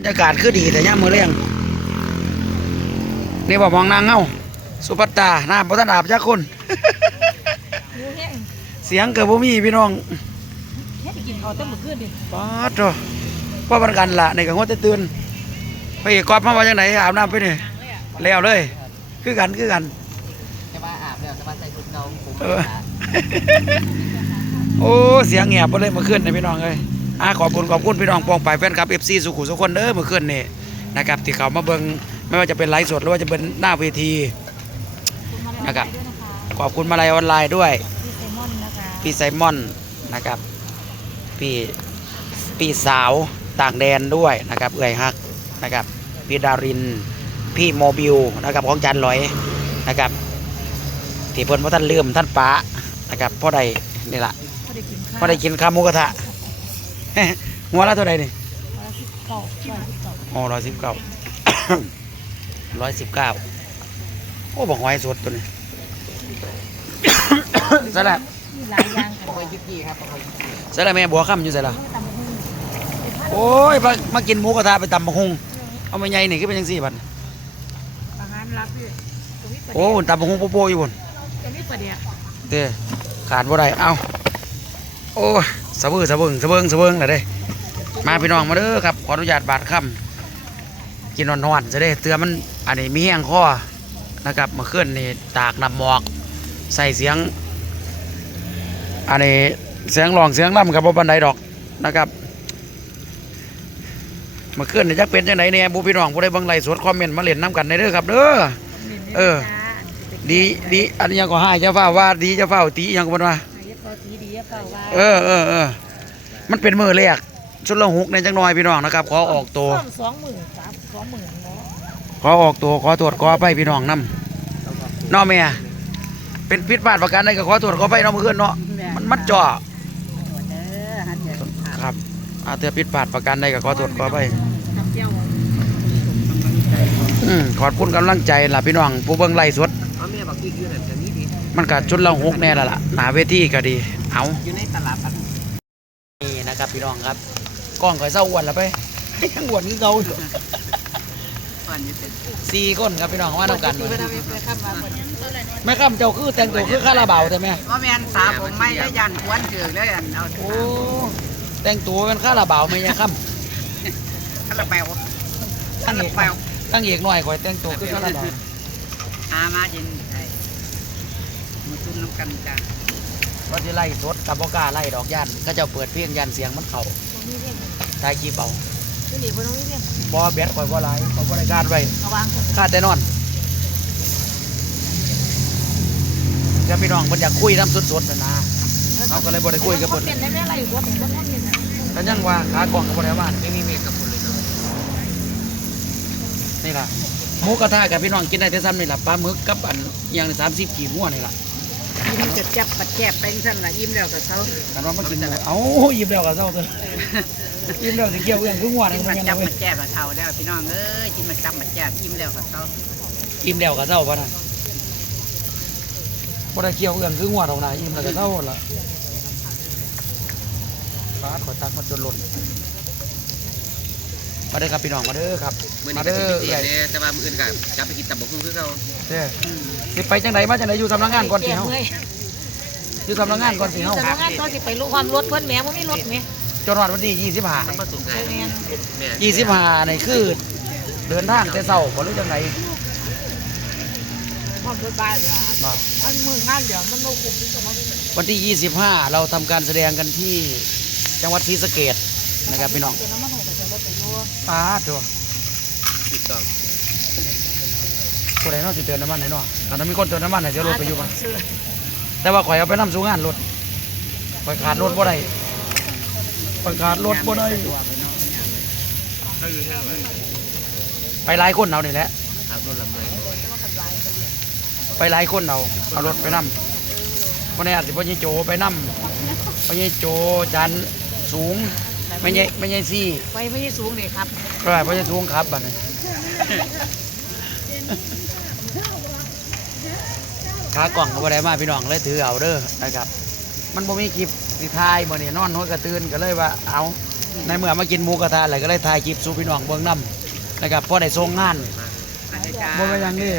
บรรยากาศคือดีแต่ย่ามมือเลี้ยงนี่บอกมองนางเงาสุภัตตาหน้าพระท่านอาบจักคนหิวแห้งเสียงเกิดบ่มีพี่น้องแค่ได้กินเขาวตั้งเมื่อคืนดิป๊าดโตว่าบันกันล่ะในกังวลตื่นไปอีกกอบมาว่าจังไหนอาบน้ำไปนี่แล้วเลย คือกันคือกันแค่ว่าอาบแล้วแต่ว่าใส่ชุดเก่าผมเออโอ้เสียงแหบไปเลยเมื่อคืนนี่พี่น้องเอ้ย อ่าขอบคุณขอบคุณพี่น้องปองไปแฟนคลับ FC สุขุมสุขคนเด้อเมื่อคืนนี่นะครับที่เขามาเบิ่งไม่ว่าจะเป็นไลฟ์สดหรือว่าจะเป็นหน้าเวทีนะครับขอบคุณมาลัยออนไลน์ด้วยพี่ไซมอนนะคะพี่ไซมอนนะครับพี่พี่สาวต่างแดนด้วยนะครับเอื่อยฮักนะครับพี่ดารินพี่โมบิลนะครับของจันลอยนะครับที่เพิ่นพ่ท่านเลื่อมท่านป้านะครับพ่อใดนี่ละเขาได้กินข้าวพ่อใดกินข้าวหมูกระทะ หัวละเท่าใดนี่วันละสิบเก้าร้อยสิบเก้าอ๋อร้อยสิบเก้าร้อยสิบเก้าโอ้บอกหอยสดตัวนี้ใช่แล้วมีหลายอย่างกันปกติยุกี้ครับปกติยุกี้ใช่แล้วแม่บัวค่ำอยู่ใส่ละตำบักหุ่งโอ้ยมามากินหมูกระทะไปตำบักฮุงเอามาใหญ่นี่คือเป็นยังสี่บัดอาหารรับพี่ตรงนี้ประโอ้เดี๋ยวตำบักฮุงโป๊ะๆอยู่บนตรงนี้ประเดี๋ยวเด้ขาดบ่ได้เอา โอ้ยสะเบิงสะเบิงสะเบิงสะเบิงเลยเด้ มาพี่น้องมาเด้อครับ ขออนุญาตบาดค่ำกินนอนๆจะได้เตือมันอันนี้มีแห้งคอนะครับเมื่อคืนนี่ตากน้ำหมอก ใส่เสียง อันนี้เสียงร้องเสียงร่ำกับบ่ปันไดดอกนะครับเมื่อคืนนี่จักเป็นจังไดเนี่ยบูพี่น้องผู้ใดเบิ่งไลฟ์สดคอมเมนต์มาเล่นน้ำกันได้เด้อครับเด้อเออ ดีดีอันนี้ยังก็ให้เจ้าฟ้าว่าดีเจ้าฟ้าตียังก็บ่ว่าดีพ อสีดีเปล่าว่าเออเออเออมันเป็นมือแรกชุดละหกในจังน้อยพี่น้องนะครับ ขอออกตัวซ่อมสองหมื่นสามสองหมื่นเนาะขอออกตัวขอตรวจขอไปพี่น้องนำน้อแม่เป็นพิษบาดประกันได้ก็ขอตรวจขอไปน้องมือขึ้นเนาะมันมัดจ่อเด้อฮันเดี๋ยวครับอาเธอพิษบาดประกันได้ก็ขอตรวจขอไปน้ำเจียวอืมขอบคุณกำลังใจล่ะพี่น้องผู้เบิ่งไล่สดเอาแม่บอกกี้คือแบบนี้ดี มันก็ชุดละหกแน่และล่ะหนาเวทีก็ดี เอาอยู่ในตลาดปัดนี่นะครับพี่น้องครับกล้องข่อยเศร้าอ้วนแล้วไปยังอ้วนคือเก่าอยู่ปันนี่เป็นสี่คนครับพี่น้องว่าต้องกันที่มาเวลาไปข้ามมาแม่ข้ามเจ้าคือแต่งตัวคือคาราบาวใช่ไหมว่าแม่นสาผมไม่ได้ยันควนเถือกได้ยันเอาโอ้แต่งตัวเป็นคาราบาวไหมยังข้ามคาราเบลตั้งเอกเบลตั้งเอกหน่อยข่อยแต่งตัวคือคาราบาวอามาจินไอ้ มาตุ้มน้ำกันจ้าว่าที่ไล่สดกับบอกล้าไล่ดอกย่านก็เจะเปิดเพลงยันเสียงมันเข่าตรงนี้เรียกไงตายกีเบาตรงนี้บนตรงนี้เรียกบอแบดข่อยบ่ไล่ข่อยบ่ได้การไว้เอาวางคนคาดแต่นอนเดี๋ยวพี่น้องเพิ่นอยากคุยน้ำสดๆนะนะเขาก็เลยบ่ได้คุยกับเพิ่นเป็นได้ไหมอะไรวะผมก็ต้องเป็นก็ยังว่าขากล่องก็บ่ได้ว่าไม่มีเมฆกับคนเลยเนาะนี่ล่ะหมูกระทะกับพี่น้องกินได้แต่ซ้ำนี่ล่ะปลาหมึกกับอันอหย่างสามสิบขีดหัวนี่ล่ะ ยิ้มจะจับปัดแคบเป็นสั้นละยิ้มแล้วกับเขากันว่ามันกินหมูเอ้ายิ้มแล้วก็เศร้าเถอะยิ้มแล้วสิเกี่ยวเอื้องคือหัวนี่มัมันนยังจับไงปัดแคบกับเขาแล้วพี่น้องเอ้ยกินมันจับปัดแคบยิ้มแล้วกับเขายิ้มแล้วก็เศร้าปะนะบ่ได้เกี่ยวเอื้องคือหัวดอกนะยิ้มแล้วก็เศร้าล่ะปาดขอตักมาจนหล่นมาเด้อครับพี่น้องมาเด้อครับมื่อมานี้ก็เด้สิอมีเตีเอื้ยอยเนี่ยแต่ว่ามื้ออื่นก็กลับไปกินตับกหุ่งคือเขาเด้อสิไปจังไดมาจังไดอยู่สำนักงานก่อนสิเฮาเลย อยู่สำนักงานก่อนสิเฮาสำนักงานก็สิไปรู้ความรถเพิ่นแหมว่ามีรถไหมจนวันวันที่ต้องมาสุกไงใช่ไหมแม่25 25นี่คือเดินทางแต่เช้าบ่รู้จังไดความรถบ้านอะบ่มันมืองานเดี๋ยวมันโลกุ่มที่จะมาวันที่ 25 เราทำการแสดงกันที่จังหวัดศรีสะเกษนะครับพี่น้องเดี๋ยวน้ำมันหงจะรถไปยั่วปาดตัวถูกต้องผู้ใดเนาะสิเตือนน้ำมันไหนเนาะถ้านั้นมีคนเตือนน้ำมันไหนจะรถไปอยู่บ่ แต่ว่าข่อยเอาไปนำสู่งานรถข่อยขาดรถบ่ได้ข่อยขาดรถบ่ได้ไปหลายคนเอานี่แหละครับรถละเมยไปหลายคนเอาเอารถไปนำวันนี้อาจจะพ่อใหญ่โจไปนำพ่อใหญ่โจจันสูงไม่ใช่ไม่ใช่ซี่ไปไม่ใช่สูงเลยครับก็ได้พ่อใหญ่สูงครับบัดนี้ ขากล่องก็บ่ได้มาพี่น้องเลยถือเอาเด้อนะครับ มันบ่มีคลิปสิทายมื้อนี้นอนหัวกระตื่นก็เลยว่าเอาในเมื่อมากินหมูกระทะอะไรก็เลยถ่ายคลิปสู่พี่น้องเบื้องน้ำนะครับพอได้ส่งงานอันนี้จ้าบ่เป็นอย่างนี้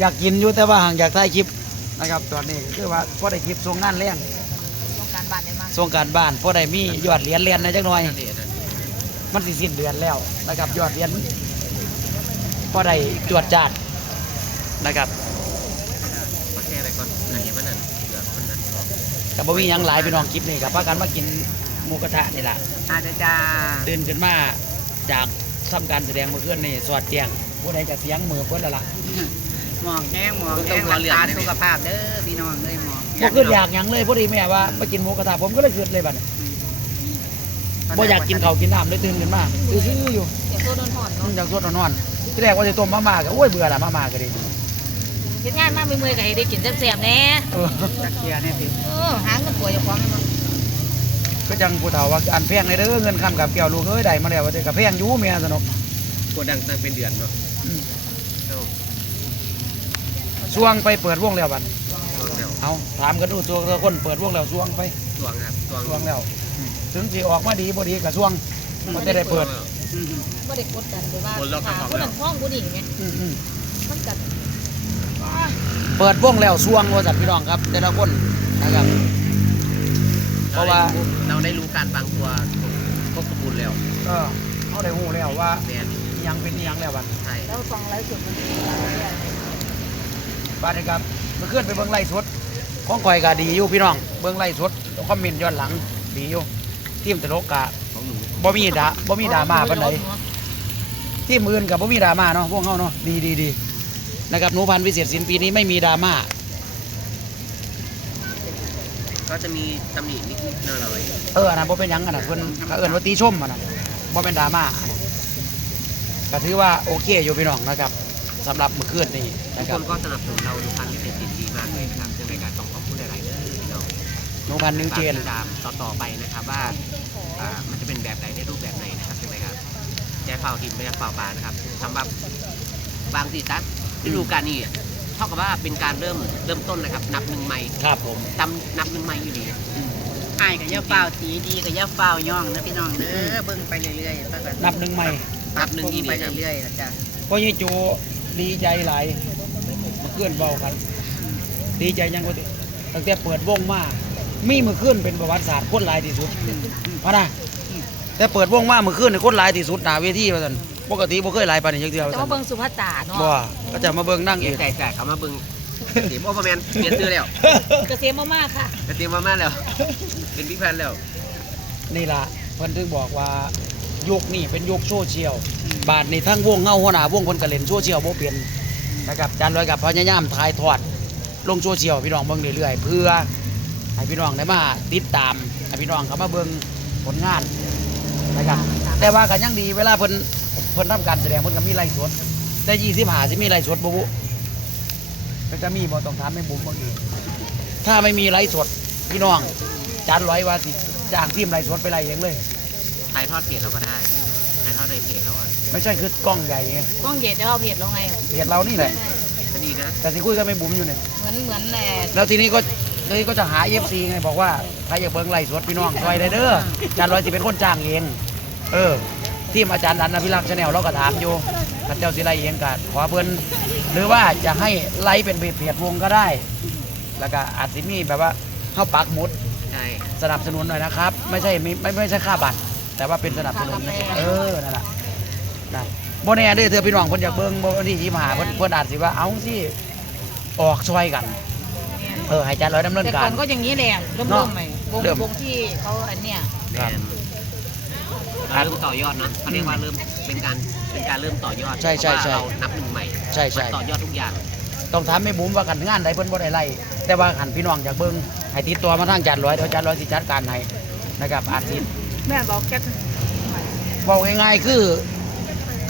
อยากกินอยู่แต่ว่าห่างอยากถ่ายคลิปนะครับตอนนี้ก็คือว่าพอได้คลิปส่งงานเลี้ยงต้องการบัตรได้มาส่งการบ้านพอได้มียอดเหรียญเรียนในจักหน่อย มันสิสิ้นเดือนแล้วนะครับยอดเหรียญพอได้จวดจาดนะครับ มาแค่อะไรก่อนอันนี้มันนั่นเดี๋ยวมันนั่นออ กกับบ่มีหยังหลายพี่น้องคลิปนี่กับพากันมากินหมูกระทะนี่แหละอาจารย์จ้าตื่นขึ้นมาจากทำการแสดงเมื่อคืนนี่สวัสดแจ้งผู้ใดจะเสียงมือเพิ่นและล่ะหมอกแห้งหมอกแห้งรักษาสุขภาพเด้อพี่น้องเลยหมอกบ่ขึ้นอยากหยังเลยพอดีแม่ว่ามากินหมูกระทะผมก็เลยขึ้นเลยบัดนี้บ่อยากกินข้าวกินน้ำเลยตื่นขึ้นมาซื่อๆอยู่เดี๋ยวโซ่โดนถอนอืเนาะมจากสดนอนๆที่แรกว่าจะต้มมาม่าก็โอ้ยเบื่อละมาม่าก็ดีเฮ็ดงานมากเมื่อยๆก็ให้ได้กินแซ่บๆแน่เออจักเกียร์เนี่ยสิเออหาเงินป่วยอย่าความมันก็จังผู้เฒ่าว่าอันแพงเลยเด้อเงินคำกับแก้วลูกเอ้ยได้มาแล้วว่าแต่ก็แพงอยู่แม่สนุกกดดังตั้งเป็นเดือนเนาะอืมเอ้าช่วงไปเปิดวงแล้วบัดนี้ตวงแล้วเอาถามกันดูตัวตัวคนเปิดวงแล้วช่วงไปตวงครับตวงช่วงแล้วอืมถึงสิออกมาดีบ่ดีก็ช่วงมันจะได้เปิดอืมบ่ได้กดดันเลยว่าคนเราก็ฟังผู้แล้วนั้นท้องผู้นี้ไงอืมอืมมันกัด เปิดวงแล้วช่วงว่าสัตว์พี่น้องครับ แต่ละคนนะครับ เพราะว่าเราได้รู้การวางตัวของครบสมบูรณ์แล้วก็เขาได้ฮู้แล้วว่าแมนอิหยังเป็นอิหยังแล้วบัดใช่แล้วฟังไลฟ์สดมันบัดนี้ครับเมื่อคืนไปเบิ่งไล่สดของข่อยก็ดีอยู่พี่น้อง เบิ่งไล่สดคอมเมนต์ย้อนหลังดีอยู่ทีมตลกกะของหนูบ่มีดราบ่มีดราม่าปานใดทีมอื่นกับบ่มีดราม่าเนาะพวกเฮาเนาะดีดีดี นะครับหนูพันธุ์วิเศษศิลป์ปีนี้ไม่มีดราม่าก็จะมีตำหนินิดๆหน่อยเอออันนั้นบ่เป็นหยังอันนั้นเพิ่นเขาเอิ้นว่าตีชมอันนั้นบ่เป็นดราม่าอันนั้นก็ถือว่าโอเคอยู่พี่น้องนะครับสำหรับเมื่อคืนนี้ๆทุนะกคครับนก็สนับสนุนเราดูพันที่เป็นสินดีมากเลยนะครับในรายการต้องขอบคุณหลายๆเรื่องพี่น้องหนูพันธุ์นิวฝากเจน ติดตามต่อๆไปนะครับว่าอ่า มันจะเป็นแบบไหนในรูปแบบไหนนะครับใช่ไหมครับแย่เฝ้าทิมไม่ใช่เฝ้าปลานะครับสำหรับบางสีตัส ฤดูกาลนี้เท่ากับว่าเป็นการเริ่มเริ่มต้นนะครับ นับหนึ่งใหม่ครับผมตำนับหนึ่งใหม่อยู่ดีอายกับย่าเฝ้าตีดีกับย่าเฝ้าย่องนะพี่น้องเด้อเบิ่งไปเรื่อยๆแล้วก็นับหนึ่งใหม่นับหนึ่งอีไปดีครับเรื่อยๆล่ะจ้ะเพราะยี่โจดีใจหลายเมื่อคืนเว้ากันดีใจยังบ่ติตั้งแต่เปิดวงมามีเมื่อคืนเป็นประวัติศาสตร์คนหลายที่สุดพะนะแต่เปิดวงมาเมื่อคืนนี่คนหลายที่สุดหน้าเวทีว่าซั่น ปกติบ่เคยหลายปานนี้จักเทื่อว่าจะซั่มานเบิ่งสุภาษาเนาะบ่ก็จะมาเบิ่งนั่งเอเอกแต่แต่เขามาเบึงเสียมโอเปอร์แมนเปลี่ยนชื่อแล้วเกษมมากๆค่ะกระเตรียมมามาแล้ว เป็นพี่แพนแล้ว นี่ล่ะเพิ่นถึงบอกว่ายุคนี้เป็นยุคโซเชียลบาดนี้ทั้งวงเฮาหัวหน้าวงเพิ่นก็เล่นโซเชียลบ่เป็นนะครับจานร้อยกับพยายามถ่ายทอดลงโซเชียลพี่น้องเบิ่งเรื่อยๆเพื่อให้พี่น้องได้มาติดตามให้พี่น้องเขามาเบิ่งผลงานนะครับแต่ว่ากันยังดีเวลาเพิ่น เพิ่นทำการแสดงเพิ่นก็มีไลฟ์สดแต่25สิมีไลฟ์สดบ่บุเพิ่นจะมีบ่ต้องถามแม่บุ๋มเบิ่งเองถ้าไม่มีไลฟ์สดพี่น้องจานร้อยว่าสิจ้างทีมไลฟ์สดไปไล่เองเลยถ่ายทอดเพจเราก็ได้ถ่ายทอดในเพจเราอะไม่ใช่คือกล้องใหญ่ไงกล้องเหยียดจะเอาเพจเราไงเพจเรานี่แหละก็ดีนะแต่สิคุยกับแม่บุ๋มอยู่เนี่ยเหมือนเหมือนแหละแล้วทีนี้ก็ทีนี้ก็จะหา FC ไงบอกว่าใครอยากเบิ่งไล่สดพี่น้องซอยได้เด้ออาจารย์ร้อยสิเป็นคนจ้างเองเออ ทีมอาจารย์ดันอภิรักษ์ชาแนลเราก็ถามอยู่ถ้าเจ้าสิไล่เองก็ขอเพิ่นหรือว่าจะให้ไล่เป็นเพจวงก็ได้ แล้วก็อาจสิมีแบบว่าเฮาปักหมุดใช่สนับสนุนหน่อยนะครับ ไม่ใช่ไม่ไม่ไม่ใช่ค่าบัตร แต่ว่าเป็นสนับสนุนนะเออนั่นแหละนะบ่แน่เด้อเธอพี่น้องคนอยากเบิ่งบ่วันที่25เพิ่นเพิ่นอาจสิว่าเอาสิออกช่วยกัน เออให้อาจารย์ร้อยดำเนินแต่กาก่รอนก็อย่างนี้แหละเริ่มเนาะๆใหม่วงเริ่ม วงที่เขาอันเนี้ย แมน เราเริ่มต่อยอดนะเขาเรียกว่าเริ่มเป็นการเป็นการเริ่มต่อยอดใช่ใช่เพราะใช่ว่าเรานับหนึ่งใหม่ใช่ใช่ มันต่อยอดทุกอย่างต้องถามแม่บุ๋มว่ากันงานใดเพิ่นบ่ได้ไล่แต่ว่าหันพี่น้องอยากเบิ่งให้ติดตัวมาทางอาจารย์ร้อยเดี๋ยวอาจารย์ร้อยสิจัดการให้นะครับอาจสิแม่บอกแค่เว้าง่ายๆคือ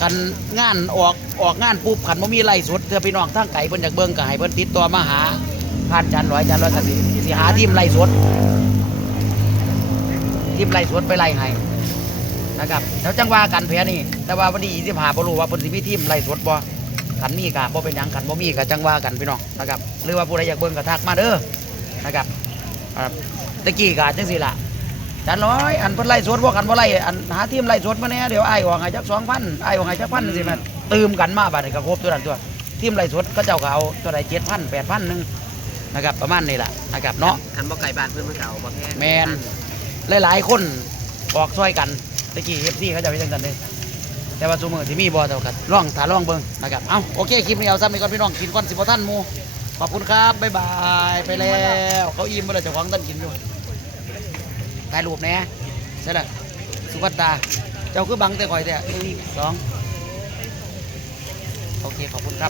คันงานออกออกงานปุ๊บคันบ่มีไล่สดเธอพี่น้องทางไกลเพิ่นอยากเบิ่งก็ให้เพิ่นติดตัวมาหาผ่านอาจารย์ร้อยอาจารย์ร้อยก็สิสิหาทีมไล่สดทีมไล่สดไปไล่ให้ นะครับแล้วจังว่ากันแพ้นี่ แต่ว่าวันที่25บ่รู้ว่าเพิ่นสิมีทีมไล่สดบ่คันมีก็บ่เป็นหยังคันบ่มีก็จังว่ากันพี่น้องนะครับหรือว่าผู้ใดอยากเบิ่งก็ทักมาเด้อนะครับอ่าตะกี้ก็จังซี่ล่ะจานร้อยอันเพิ่นไล่สวดบ่กันบ่ไล่อันหาทีมไล่สวดมาแน่เดี๋ยวไอ้ายออกให้จัก2,000ไอ้ายออกให้จักพันสิแม่นตืมกันมาบัดนี้ก็ครบตัวนั้นตัวทีมไล่สวดก็เจ้าก็เอาตัวใด7,000 8,000นึงนะครับประมาณนี้ล่ะนะครับเนาะคันบ่ไก่บ้านเพื่อนเพื่อนเก่าบ่แพงแมนหลายๆคนออกช่วยกัน ตะกี้เอฟซีเขาจะไปจังกันเลยแต่ว่าซูมือที่มีบอเท่ากันล่องถาล่องเบิ่งนะครับ เอาโอเคคลิปนี้เอาซ้ำนี่ก่อนพี่น้องกินก่อนสิบท่านมูขอบคุณครับบ๊ายบายไปแล้วเขาอิ่มไปแล้วเจ้าของต้นกินอยู่ถ่ายรูปแน่ใช่ละสุภัตตา เจ้าคือบังแต่ข่อยแต่หนึ่งสองโอเคขอบคุณครับ